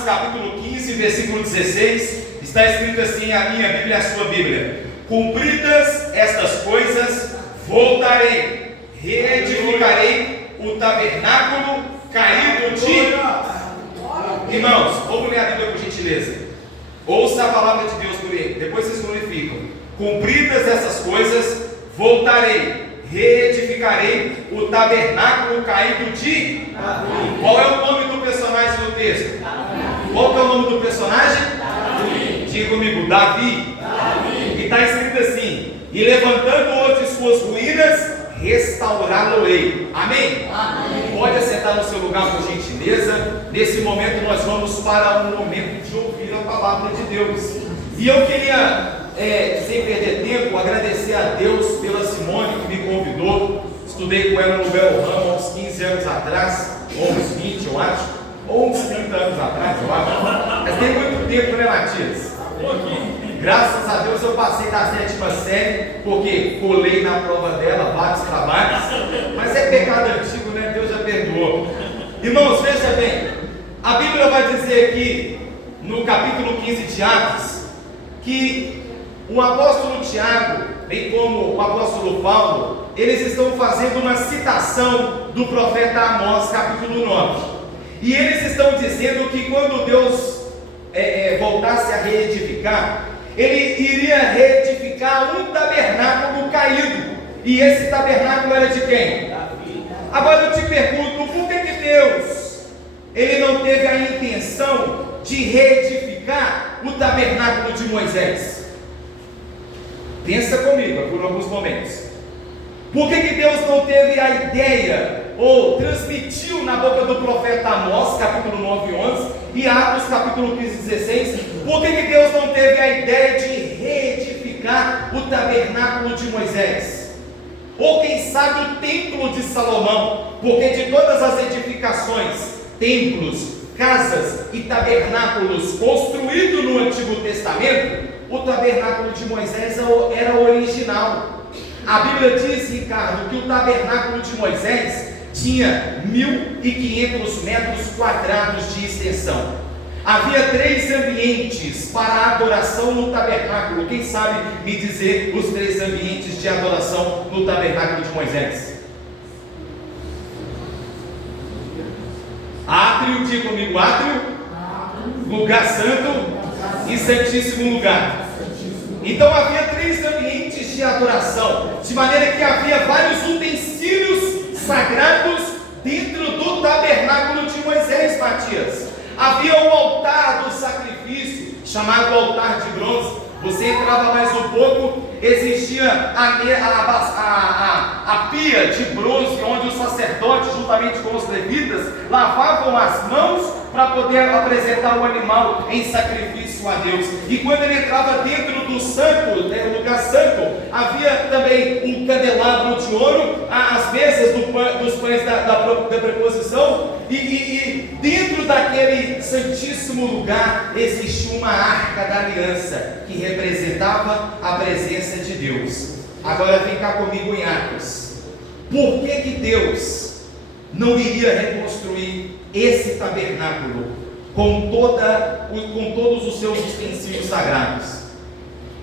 Atos capítulo 15, versículo 16, está escrito assim, a minha Bíblia e a sua Bíblia: cumpridas estas coisas, voltarei, reedificarei o tabernáculo caído de... Irmãos, vamos ler a Bíblia por gentileza. Ouça a palavra de Deus por ele, depois vocês glorificam. Cumpridas essas coisas, voltarei, reedificarei o tabernáculo caído de Davi. Qual é o nome do personagem do texto? Qual é o nome do personagem? Davi. Diga comigo, Davi. E está escrito assim: e levantando hoje suas ruínas, restaurá-lo-ei. Amém? Amém? Pode assentar no seu lugar por gentileza. Nesse momento nós vamos para um momento de ouvir a palavra de Deus. E eu queria, sem perder tempo, agradecer a Deus pela Simone que me convidou. Estudei com ela no Belo Ramo há uns 15 anos atrás, ou uns 20 eu acho, ou uns 30 anos atrás eu acho. Mas tem muito tempo, né, Matias? Graças a Deus eu passei da 7ª série, porque colei na prova dela vários trabalhos, mas é pecado antigo, né? Deus já perdoou. Irmãos, veja bem, a Bíblia vai dizer aqui, no capítulo 15 de Atos, que o apóstolo Tiago, bem como o apóstolo Paulo, eles estão fazendo uma citação do profeta Amós, capítulo 9. E eles estão dizendo que quando Deus voltasse a reedificar, ele iria reedificar um tabernáculo caído. E esse tabernáculo era de quem? Agora eu te pergunto, por que Deus ele não teve a intenção de reedificar o tabernáculo de Moisés? Pensa comigo por alguns momentos. Por que Deus não teve a ideia, ou transmitiu na boca do profeta Amós, capítulo 9 e 11, e Atos, capítulo 15 e 16, por que Deus não teve a ideia de reedificar o tabernáculo de Moisés? Ou quem sabe o templo de Salomão? Porque de todas as edificações, templos, casas e tabernáculos construídos no Antigo Testamento, o tabernáculo de Moisés era o original. A Bíblia diz, Ricardo, que o tabernáculo de Moisés tinha 1.500 metros quadrados de extensão. Havia 3 ambientes para a adoração no tabernáculo. Quem sabe me dizer os 3 ambientes de adoração no tabernáculo de Moisés? Átrio, diga comigo, átrio, lugar santo e santíssimo lugar. Então havia 3 ambientes de adoração, de maneira que havia vários utensílios sagrados dentro do tabernáculo de Moisés, Matias. Havia o altar do sacrifício, chamado altar de bronze. Você entrava mais um pouco, existia a pia de bronze, onde os sacerdotes, juntamente com os levitas, lavavam as mãos para poder apresentar o animal em sacrifício a Deus. E quando ele entrava dentro do santo, no lugar santo, havia também um candelabro de ouro, as mesas dos pães da preposição, e dentro daquele santíssimo lugar existia uma arca da aliança, que representava a presença de Deus. Agora vem cá comigo em Atos. Por que Deus não iria reconstruir esse tabernáculo com todos os seus utensílios sagrados?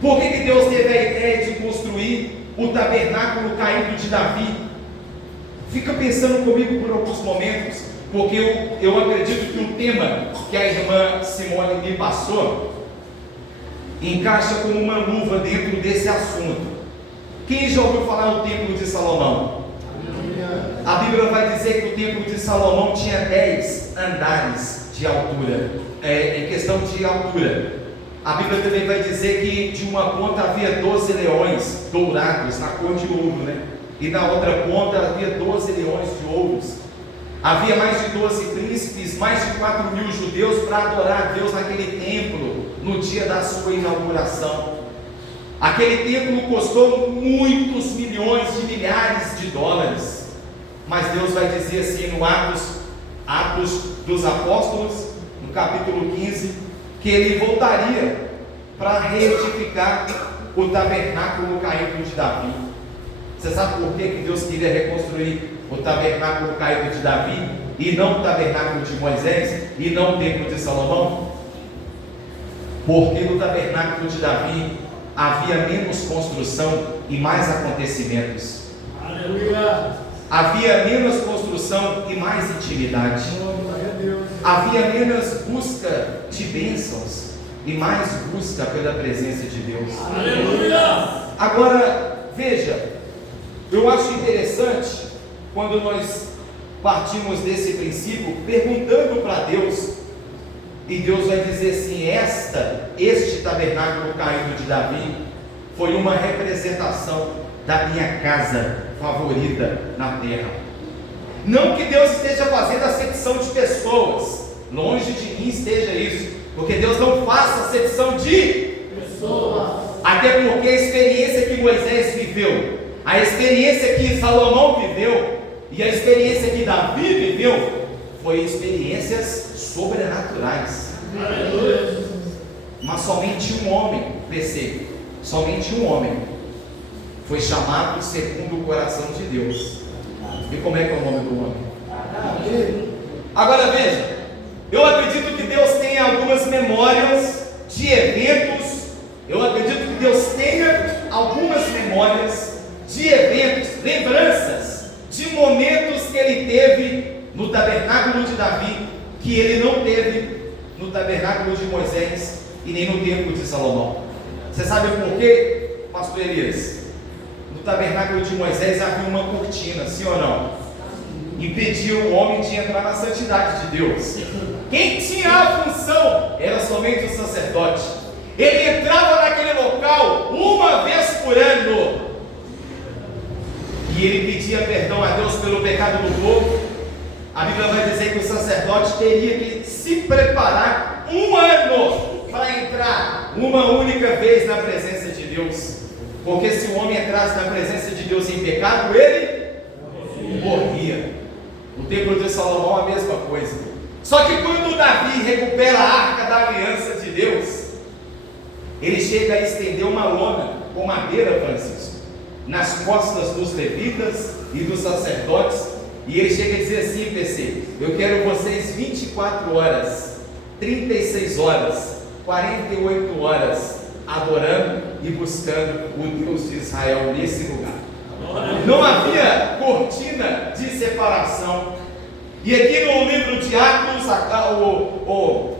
Por que Deus teve a ideia de construir o tabernáculo caído de Davi? Fica pensando comigo por alguns momentos, porque eu acredito que o tema que a irmã Simone me passou encaixa como uma luva dentro desse assunto. Quem já ouviu falar no templo de Salomão? A Bíblia vai dizer que o templo de Salomão tinha 10 andares de altura, em questão de altura. A Bíblia também vai dizer que de uma ponta havia 12 leões dourados, na cor de ouro, né? E na outra ponta havia 12 leões de ouros. Havia mais de 12 príncipes, mais de 4.000 judeus para adorar a Deus naquele templo, no dia da sua inauguração. Aquele templo custou muitos milhões de milhares de dólares. Mas Deus vai dizer assim no Atos dos Apóstolos, no capítulo 15, que Ele voltaria para reedificar o tabernáculo caído de Davi. Você sabe por que Deus queria reconstruir o tabernáculo caído de Davi? e não o tabernáculo de Moisés, e não o templo de Salomão? Porque no tabernáculo de Davi havia menos construção e mais acontecimentos. Aleluia. Havia menos construção e mais intimidade. Havia menos busca de bênçãos e mais busca pela presença de Deus. Aleluia. Agora, veja, eu acho interessante quando nós partimos desse princípio, perguntando para Deus, e Deus vai dizer assim: este tabernáculo caído de Davi foi uma representação da minha casa favorita na terra. Não que Deus esteja fazendo acepção de pessoas, longe de mim esteja isso, porque Deus não faz acepção de pessoas, até porque a experiência que Moisés viveu, a experiência que Salomão viveu e a experiência que Davi viveu foi experiências sobrenaturais. Aleluia. Mas somente um homem, perceba, somente um homem foi chamado segundo o coração de Deus. E como é que é o nome do homem? Agora veja, eu acredito que Deus tenha algumas memórias de eventos, eu acredito que Deus tenha algumas memórias de eventos, lembranças de momentos que Ele teve no tabernáculo de Davi, que Ele não teve no tabernáculo de Moisés e nem no templo de Salomão. Você sabe por quê, pastor Elias? No tabernáculo de Moisés havia uma cortina, sim ou não? Impedia o homem de entrar na santidade de Deus. Quem tinha a função era somente o sacerdote. Ele entrava naquele local uma vez por ano e ele pedia perdão a Deus pelo pecado do povo. A Bíblia vai dizer que o sacerdote teria que se preparar um ano para entrar uma única vez na presença de Deus, porque se o homem entrasse na presença de Deus em pecado, ele morria. No templo de Salomão a mesma coisa. Só que quando Davi recupera a arca da aliança de Deus, ele chega a estender uma lona com madeira, Francisco, nas costas dos levitas e dos sacerdotes, e ele chega a dizer assim: PC, eu quero vocês 24 horas, 36 horas, 48 horas adorando e buscando o Deus de Israel nesse lugar. Não havia cortina de separação. E aqui no livro de Atos, o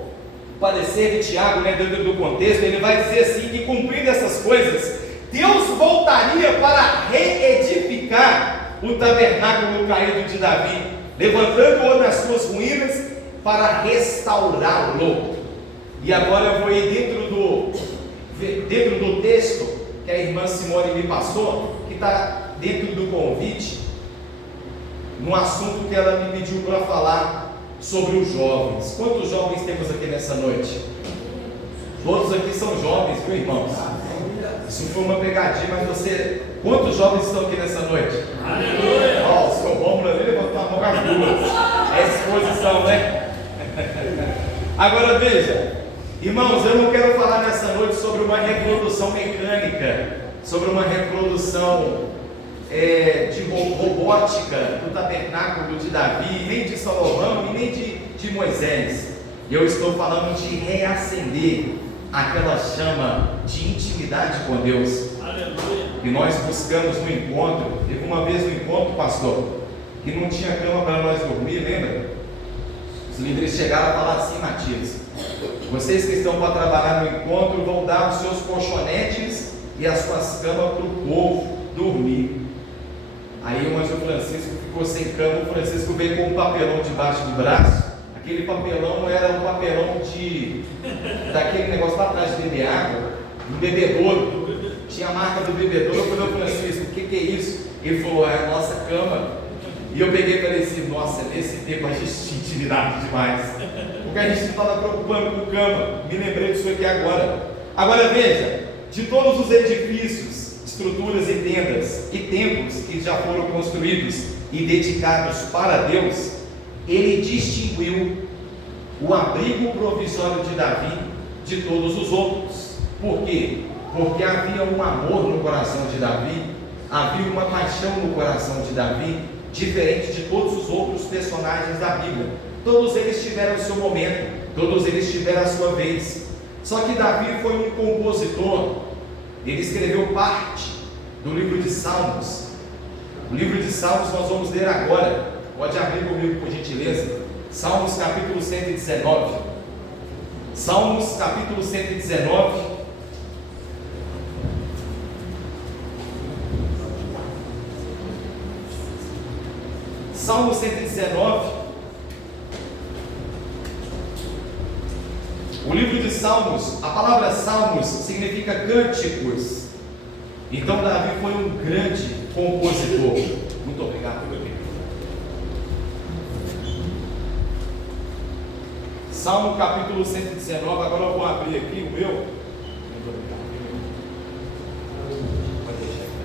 parecer de Tiago, dentro do contexto, ele vai dizer assim, que cumprindo essas coisas, Deus voltaria para reedificar o tabernáculo caído de Davi, levantando-o das suas ruínas para restaurá-lo. E agora eu vou ir dentro do texto que a irmã Simone me passou, que está dentro do convite, num assunto que ela me pediu para falar sobre os jovens. Quantos jovens temos aqui nessa noite? Todos aqui são jovens, viu, irmãos? Isso foi uma pegadinha, mas quantos jovens estão aqui nessa noite? Aleluia! Ó, o seu Rômulo ali levantou a mão com as duas. É exposição, né? Agora veja, irmãos, eu não quero falar nessa noite sobre uma reprodução mecânica, sobre uma reprodução de robótica do tabernáculo de Davi, nem de Salomão e nem de Moisés. Eu estou falando de reacender aquela chama de intimidade com Deus. Aleluia. Que nós buscamos no encontro. Teve uma vez no encontro, pastor, que não tinha cama para nós dormir, lembra? Os líderes chegaram a falar assim: Matias, vocês que estão para trabalhar no encontro vão dar os seus colchonetes e as suas camas para o povo dormir. Aí o irmão Francisco ficou sem cama. O Francisco veio com um papelão debaixo do braço. Aquele papelão era um papelão daquele negócio lá atrás de beber água, do bebedouro. Tinha a marca do bebedouro. Eu falei: Francisco, o que é isso? Ele falou: é a nossa cama. E eu peguei e falei assim: nossa, nesse tempo a gente tinha intimidade demais, porque a gente estava preocupando com cama. Me lembrei disso aqui agora. Agora veja, de todos os edifícios, estruturas e tendas e templos que já foram construídos e dedicados para Deus, ele distinguiu o abrigo provisório de Davi de todos os outros. Por quê? Porque havia um amor no coração de Davi, havia uma paixão no coração de Davi diferente de todos os outros personagens da Bíblia. Todos eles tiveram o seu momento, todos eles tiveram a sua vez. Só que Davi foi um compositor, ele escreveu parte do livro de Salmos. O livro de Salmos nós vamos ler agora. Pode abrir comigo, por gentileza. Salmos capítulo 119. Salmos capítulo 119. Salmo 119. O livro de Salmos, a palavra Salmos significa cânticos. Então Davi foi um grande compositor. Muito obrigado, meu amigo. Salmo capítulo 119, agora eu vou abrir aqui o meu. Muito obrigado. Pode deixar aqui.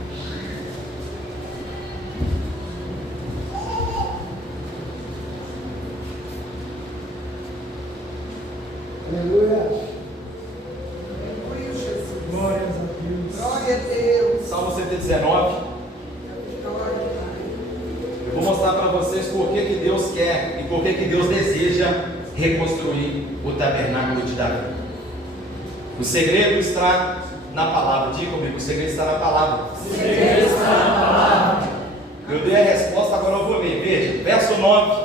Aleluia. Glórias a Deus. Glória a Deus. Salmo 119. Eu vou mostrar para vocês por que Deus quer e por que Deus deseja reconstruir o tabernáculo de Davi. O segredo está na palavra. Diga comigo, o segredo está na palavra. O segredo está na palavra. Eu dei a resposta, agora eu vou ler. Veja, verso 9,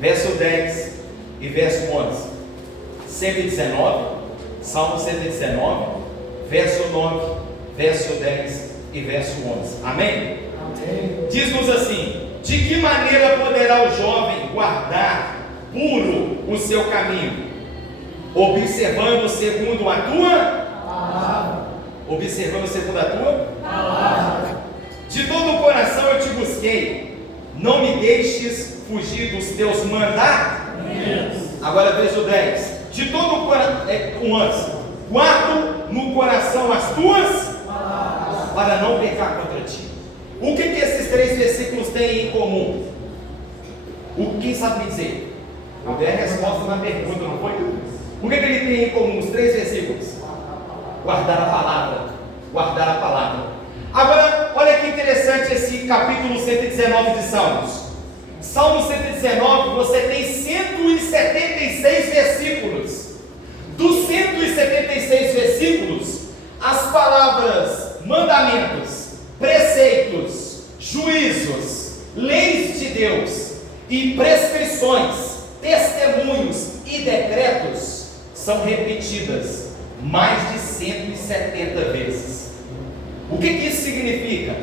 verso 10 e verso 11. 119, Salmo 119, verso 9, verso 10 e verso 11. Amém? Amém. Diz-nos assim: de que maneira poderá o jovem guardar puro o seu caminho? Observando segundo a tua Palavra. Observando segundo a tua Palavra. De todo o coração eu te busquei, não me deixes fugir dos teus mandamentos. Agora veja o 10. De todo o coração, guardo no coração as tuas Palavras. para não pecar contra ti. O que esses três versículos têm em comum? Quem sabe me dizer? Eu dei a resposta na pergunta, não foi? O que ele tem em comum, os três versículos? Guardar a palavra. Guardar a palavra. Agora, olha que interessante esse capítulo 119 de Salmos. Salmo 119, você tem 176 versículos. Dos 176 versículos, as palavras mandamentos, preceitos, juízos, leis de Deus e prescrições, testemunhos e decretos são repetidas mais de 170 vezes. O que isso significa?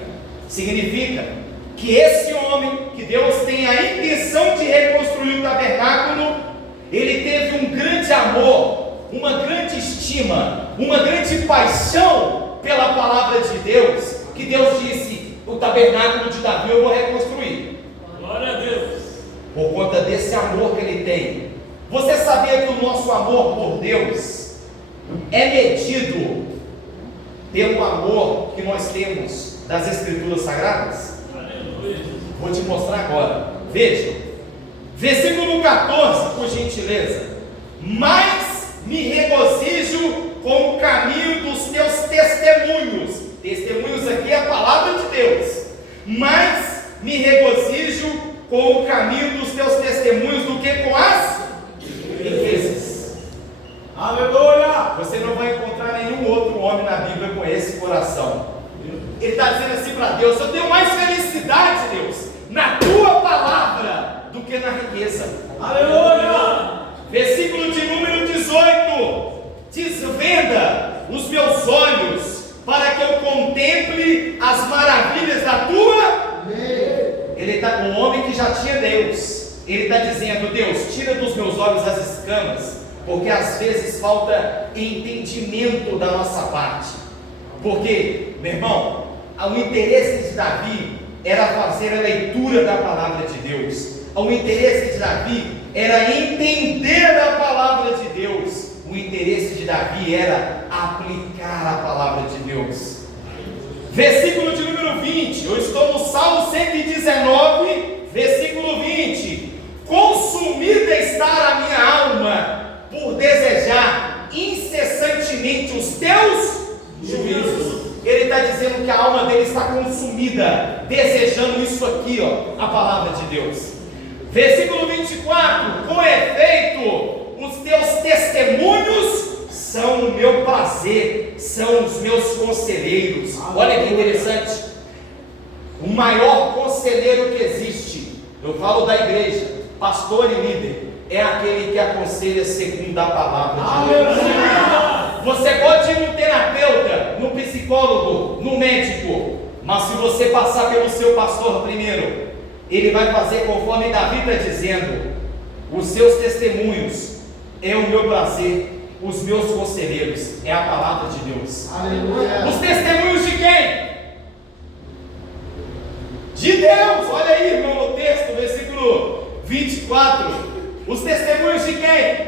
Significa que esse homem, que Deus tem a intenção de reconstruir o tabernáculo, ele teve um grande amor, uma grande estima, uma grande paixão pela palavra de Deus, que Deus disse: o tabernáculo de Davi eu vou reconstruir. Glória a Deus. Por conta desse amor que ele tem. Você sabia que o nosso amor por Deus é medido pelo amor que nós temos das Escrituras Sagradas? Aleluia. Vou te mostrar agora. Veja, versículo 14, por gentileza. Mas me regozijo com o caminho dos teus testemunhos. Testemunhos aqui é a palavra de Deus. Mas me regozijo com o caminho dos teus testemunhos do que com as riquezas. Aleluia. Você não vai encontrar nenhum outro homem na Bíblia com esse coração. Ele está dizendo assim para Deus: eu tenho mais felicidade, Deus, na tua palavra do que na riqueza. Aleluia. Versículo de número 18: desvenda os meus olhos para que eu contemple as maravilhas da tua. Ele está um homem que já tinha Deus. Ele está dizendo: Deus, tira dos meus olhos as escamas, porque às vezes falta entendimento da nossa parte. Porque, meu irmão, o interesse de Davi era fazer a leitura da palavra de Deus. O interesse de Davi era entender a palavra de Deus. O interesse de Davi era aplicar a palavra de Deus. Versículo de número 20. Eu estou no Salmo 119, versículo 20. Consumida está a minha alma por desejar incessantemente os teus juízos. Ele está dizendo que a alma dele está consumida, desejando isso isso aqui, ó, a palavra de Deus. Versículo 24: com efeito, os teus testemunhos são o meu prazer, são os meus conselheiros. Olha que interessante. O maior conselheiro que existe, eu falo da igreja, pastor e líder, é aquele que aconselha segundo a palavra de Deus. Você pode ir no terapeuta, no psicólogo, no médico, mas se você passar pelo seu pastor primeiro, ele vai fazer conforme Davi está dizendo: os seus testemunhos é o meu prazer, os meus conselheiros é a palavra de Deus. Aleluia. Os testemunhos de quem? De Deus. Olha aí, irmão, no texto, versículo 24. Os testemunhos de quem?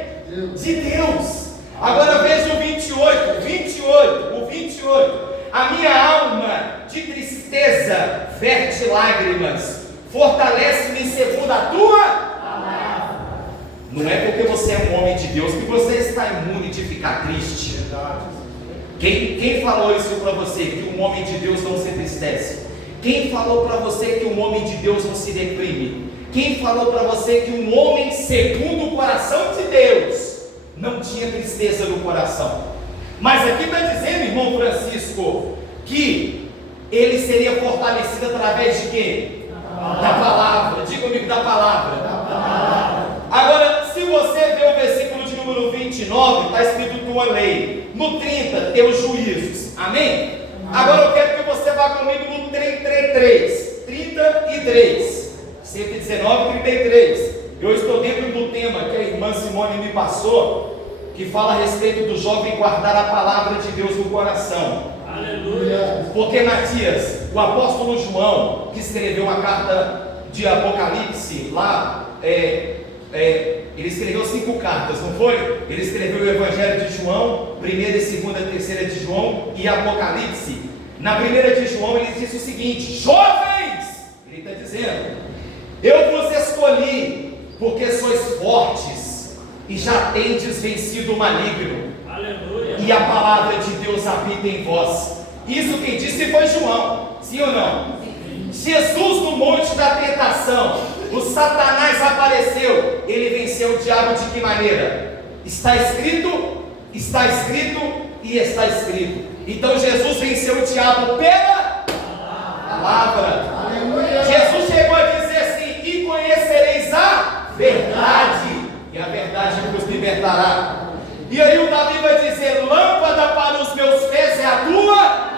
De Deus. Agora veja o 28. A minha alma de tristeza verte lágrimas, fortalece-me segundo a tua palavra. Não é porque você é um homem de Deus que você está imune de ficar triste. Quem falou isso para você, que um homem de Deus não se entristece? Quem falou para você que um homem de Deus não se deprime? Quem falou para você que um homem segundo o coração de Deus não tinha tristeza no coração? Mas aqui está dizendo, irmão Francisco, que ele seria fortalecido através de quê? Da palavra. Diga comigo, da palavra. Agora, se você vê o versículo de número 29, está escrito tua lei. No 30, teus juízos. Amém? Agora eu quero que você vá comigo no 33. 119, 33. Eu estou dentro do tema que a irmã Simone me passou, que fala a respeito do jovem guardar a palavra de Deus no coração. Aleluia. Porque Matias, o apóstolo João, que escreveu uma carta de Apocalipse, lá, ele escreveu 5 cartas, não foi? Ele escreveu o Evangelho de João, 1ª, 2ª, 3ª de João e Apocalipse. Na 1ª de João ele disse o seguinte: jovens, ele está dizendo, eu vos escolhi, porque sois fortes, e já tendes vencido o maligno. Aleluia. E a palavra de Deus habita em vós. Isso quem disse foi João, sim ou não? Jesus no monte da tentação, o Satanás apareceu, ele venceu o diabo de que maneira? Está escrito e está escrito. Então Jesus venceu o diabo pela palavra. Aleluia. Jesus chegou a dizer assim: e conhecereis a verdade, e a verdade vos libertará. E aí o Davi vai dizer: lâmpada para os meus pés é a tua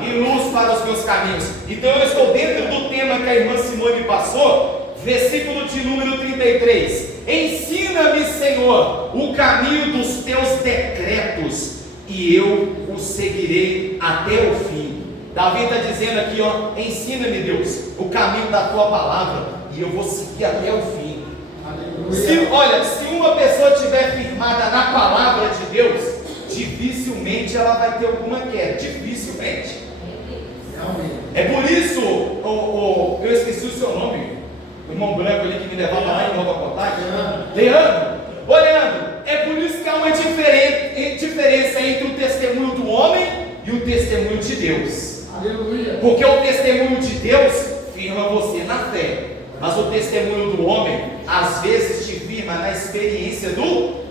e luz para os meus caminhos. Então eu estou dentro do tema que a irmã Simone passou, versículo de número 33. Ensina-me, Senhor, o caminho dos teus decretos, e eu o seguirei até o fim. Davi está dizendo aqui, ó: ensina-me, Deus, o caminho da tua palavra, e eu vou seguir até o fim. Se uma pessoa estiver firmada na palavra de Deus, dificilmente ela vai ter alguma queda. Dificilmente. É por isso, eu esqueci o seu nome, o irmão branco ali que me levava lá em Nova Contagem. Leandro. Ô Leandro, é por isso que há uma diferença entre o testemunho do homem e o testemunho de Deus. Aleluia. Porque o testemunho de Deus firma você na fé, mas o testemunho do homem às vezes te firma na experiência do...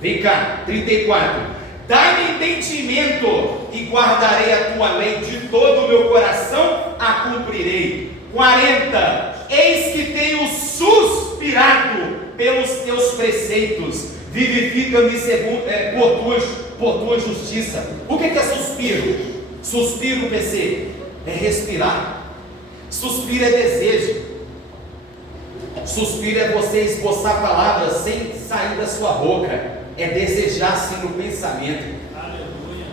Vem cá, 34. Dai-me entendimento e guardarei a tua lei, de todo o meu coração a cumprirei. 40. Eis que tenho suspirado pelos teus preceitos, vivifica-me por tua justiça. O que é suspiro? Suspiro, PC, é respirar. Suspiro é desejo. Suspiro é você esboçar palavras sem sair da sua boca. É desejar assim no pensamento. Aleluia.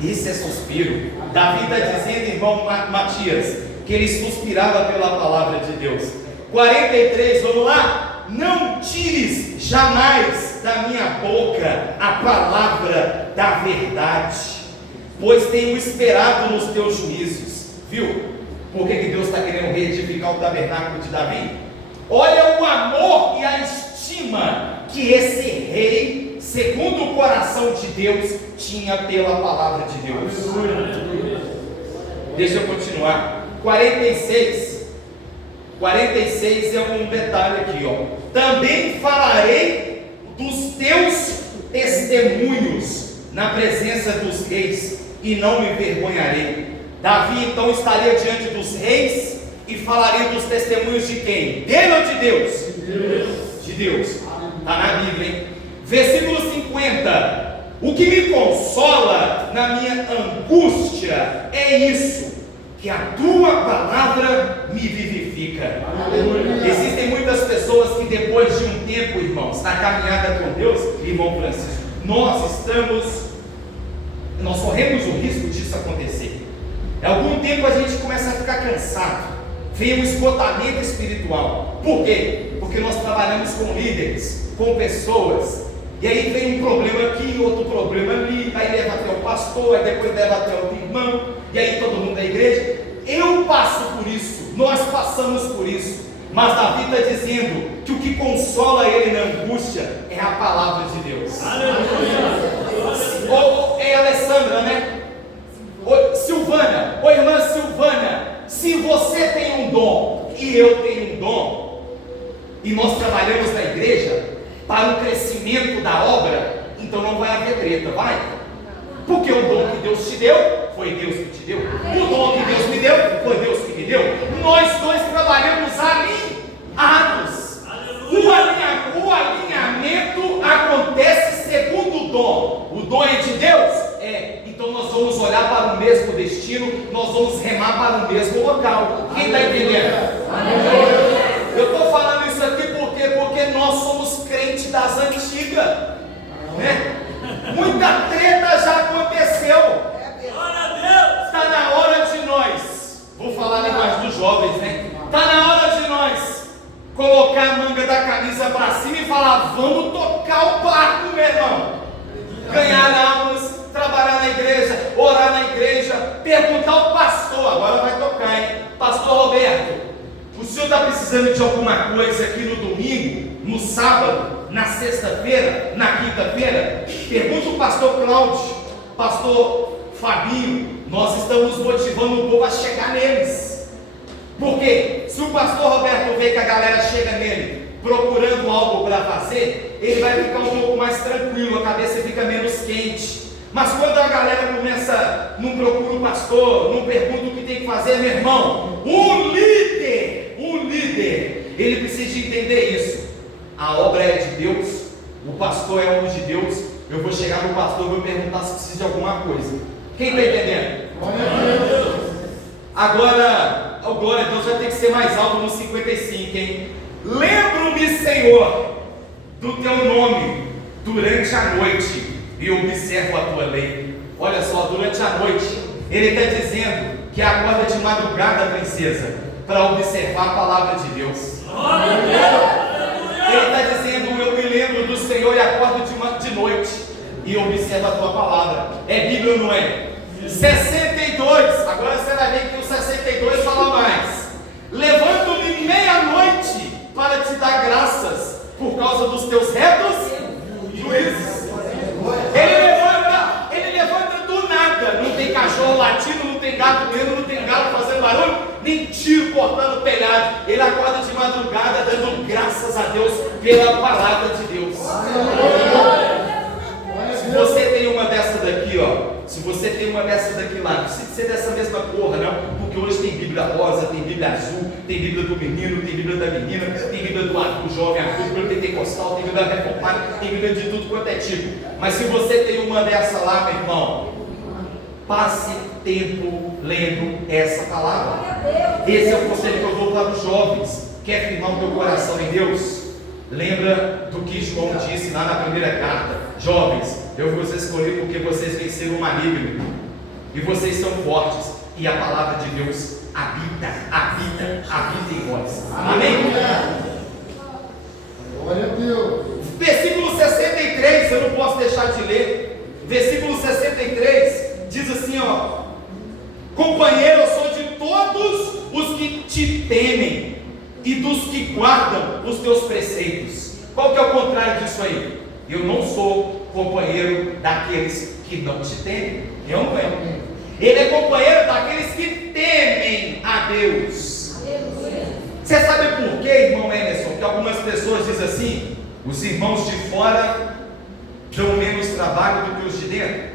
Isso é suspiro. Davi está dizendo, irmão Matias, que ele suspirava pela palavra de Deus. 43, vamos lá? Não tires jamais da minha boca a palavra da verdade, pois tenho esperado nos teus juízos. Viu? Por que Deus está querendo reedificar o tabernáculo de Davi? Olha o amor e a estima que esse rei, segundo o coração de Deus, tinha pela palavra de Deus. Deixa eu continuar. 46. 46 é um detalhe aqui, ó. Também falarei dos teus testemunhos na presença dos reis e não me envergonharei. Davi então estaria diante dos reis e falaria dos testemunhos de quem? Dele ou de Deus? De Deus. Está na Bíblia, hein? Versículo 50. O que me consola na minha angústia é isso, que a tua palavra me vivifica. Aleluia. Existem muitas pessoas que depois de um tempo, irmãos, na caminhada com Deus, irmão Francisco, nós corremos o risco disso acontecer. Em algum tempo a gente começa a ficar cansado, vem um esgotamento espiritual. Por quê? Porque nós trabalhamos com líderes, com pessoas, e aí vem um problema aqui, outro problema ali, aí leva até o pastor, aí depois leva até o irmão, e aí todo mundo da igreja. Eu passo por isso, nós passamos por isso, mas Davi está dizendo que o que consola ele na angústia é a palavra de Deus. Ou é Alessandra, né? Silvana, ou irmã Silvana, se você tem um dom e eu tenho um dom, e nós trabalhamos na igreja para o crescimento da obra, então não vai haver treta, vai? Porque o dom que Deus te deu, foi Deus que te deu. O dom que Deus me deu, foi Deus que me deu. Nós dois trabalhamos alinhados. O alinhamento acontece segundo o dom. O dom é de Deus? É. Então nós vamos olhar para o mesmo destino, nós vamos remar para o mesmo local. Quem está entendendo? Eu estou falando isso aqui porque nós somos crentes das antigas, né? Muita treta já aconteceu. Está na hora de nós, vou falar a linguagem dos jovens, né? Está na hora de nós colocar a manga da camisa para cima e falar: vamos tocar o barco, meu irmão. Ganhar almas, trabalhar na igreja, orar na igreja, perguntar ao pastor. Agora vai tocar, hein? Pastor Roberto, o senhor está precisando de alguma coisa aqui no domingo, no sábado, na sexta-feira, na quinta-feira? Pergunta o pastor Cláudio, pastor Fabinho. Nós estamos motivando o povo a chegar neles. Por quê? Se o pastor Roberto vê que a galera chega nele procurando algo para fazer, ele vai ficar um pouco mais tranquilo, a cabeça fica menos quente. Mas quando a galera começa, não procura o pastor, não pergunta o que tem que fazer, meu irmão, um líder, ele precisa de entender isso. A obra é de Deus, o pastor é homem de Deus. Eu vou chegar no pastor e vou perguntar se precisa de alguma coisa. Quem está entendendo? Agora, oh, glória a Deus, vai ter que ser mais alto no 55, hein? Lembro-me, Senhor, do teu nome durante a noite e observo a tua lei. Olha só, durante a noite, ele está dizendo que acorda de madrugada, princesa, para observar a palavra de Deus. Ele está dizendo: eu me lembro do Senhor e acordo de noite e observo a tua palavra. É Bíblia ou não é? 62, agora você vai ver que o 62 fala mais. Levanto-me meia-noite para te dar graças por causa dos teus retos juízos. Ele levanta do nada. Não tem cachorro latindo, não tem gato comendo, não tem galo fazendo barulho, nem tiro cortando o telhado. Ele acorda de madrugada dando graças a Deus pela palavra de Deus. Se você tem uma dessa daqui, ó, se você tem uma dessa daqui lá, não precisa ser dessa mesma cor, não, porque hoje tem Bíblia rosa, tem Bíblia azul, tem Bíblia do menino, tem Bíblia da menina, tem Bíblia do jovem adulto, Bíblia pentecostal, tem Bíblia reformada, tem Bíblia de tudo quanto é tipo. Mas se você tem uma dessa lá, meu irmão, passe tempo lendo essa palavra. Esse é o conselho que eu dou para os jovens. Quer firmar o teu coração em Deus? Lembra do que João disse lá na primeira carta: jovens, eu vos escolhi porque vocês venceram o maligno, e vocês são fortes, e a palavra de Deus habita em vós. Amém? Glória a Deus. Versículo 63, eu não posso deixar de ler. Versículo 63 diz assim, ó: companheiro, eu sou de todos os que te temem e dos que guardam os teus preceitos. Qual que é o contrário disso aí? Eu não sou companheiro daqueles que não te temem. Eu não é. Ele é companheiro daqueles que temem a Deus. Você sabe por quê, irmão Emerson? Que algumas pessoas dizem assim: os irmãos de fora dão menos trabalho do que os de dentro.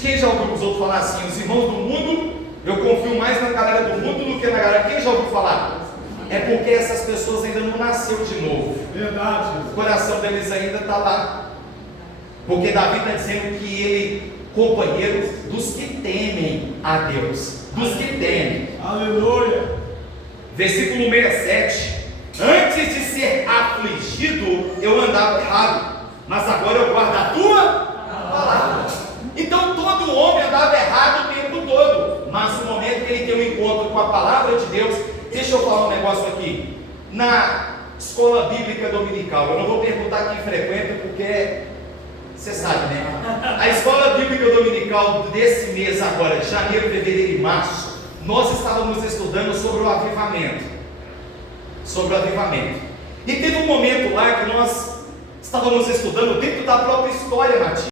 Quem já ouviu os outros falar assim? Os irmãos do mundo, eu confio mais na galera do mundo do que na galera. Quem já ouviu falar? É porque essas pessoas ainda não nasceu de novo. Verdade. O coração deles ainda está lá. Porque Davi está dizendo que ele, companheiro dos que temem a Deus. Dos que temem. Aleluia. Versículo 67. Antes de ser afligido, eu andava errado, mas agora eu guardo a tua palavra. Então todo homem andava errado o tempo todo, mas no momento que ele tem um encontro com a palavra de Deus, deixa eu falar um negócio aqui. Na escola bíblica dominical, eu não vou perguntar quem frequenta, porque você sabe, né? A escola bíblica dominical desse mês agora, janeiro, fevereiro e março, nós estávamos estudando sobre o avivamento. Sobre o avivamento. E teve um momento lá que nós estávamos estudando dentro da própria história nativa.